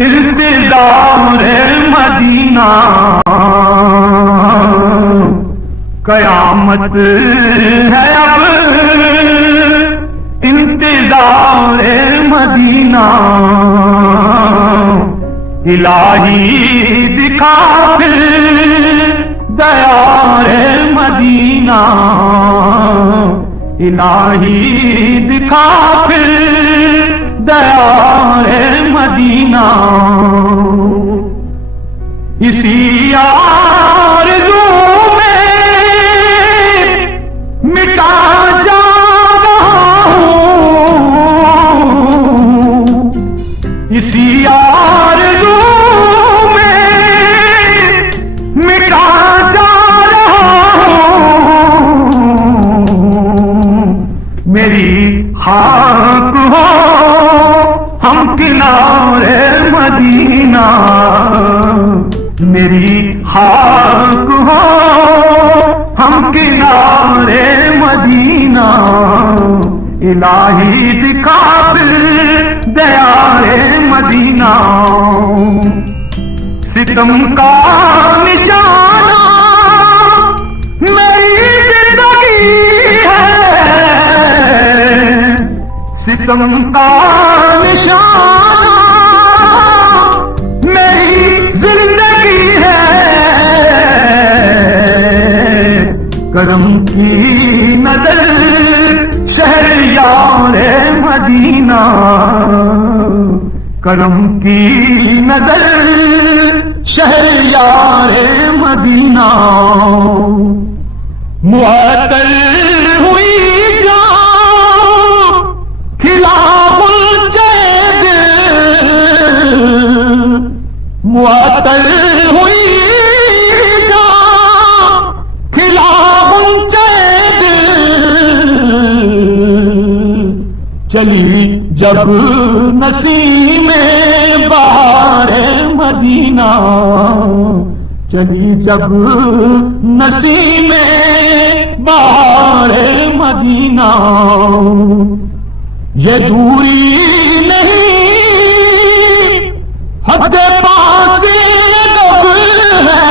انتظار مدینہ قیامت ہے اب انتظار مدینہ الہی دکھا پھر دیار مدینہ الہی دکھا پھر دیار مدینہ اسی آرزو میں مٹا جا رہا ہوں اسی آرزو میں مٹا جا رہا ہوں میری خاک ہو ہم کنارے مدینہ میری خاک ہو ہم کنارے مدینہ الہی دکھا پھر دیار مدینہ ستم کا نشانہ میری زندگی ہے ستم کا نشانہ میری زندگی ہے کرم کی نظر شہریار مدینہ کرم کی نظر شہریار مدینہ معطل ہوئی جان کھلا الجید معطل ہوئی جان کھلا الجید چلی جب نسیم بہار مدینہ چلی جب نسیم بہار مدینہ یہ دوری نہیں حد پاس لب ہے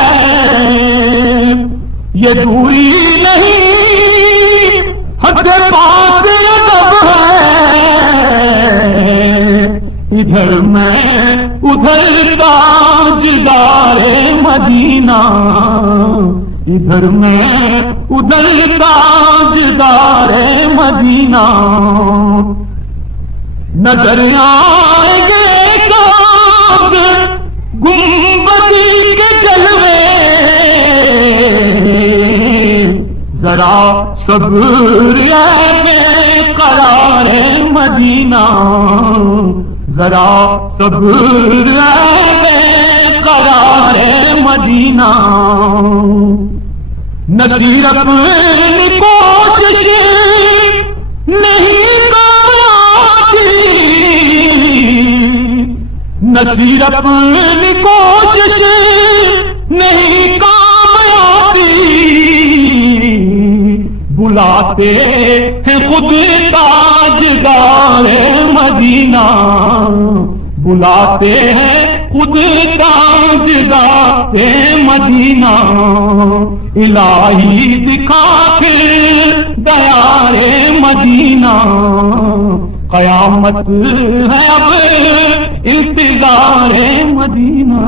یہ دوری نہیں حد پاس لب ہے ادھر میں ادھر تاجدار مدینہ ادھر میں ادھر تاجدار مدینہ نظر آئیں گے کب گنبد کے جلوے ذرا صبر ہے قرار مدینہ ذرا صبر ہے قرار مدینہ نصیر اپنی کوشش نہیں کامیابی نصیر اپنی کوشش نہیں کامیابی بلاتے ہیں خود تاجدار مدینہ بلاتے ہیں خود تاجدار مدینہ الہی دکھا پھر دیار مدینہ قیامت ہے اب انتظار مدینہ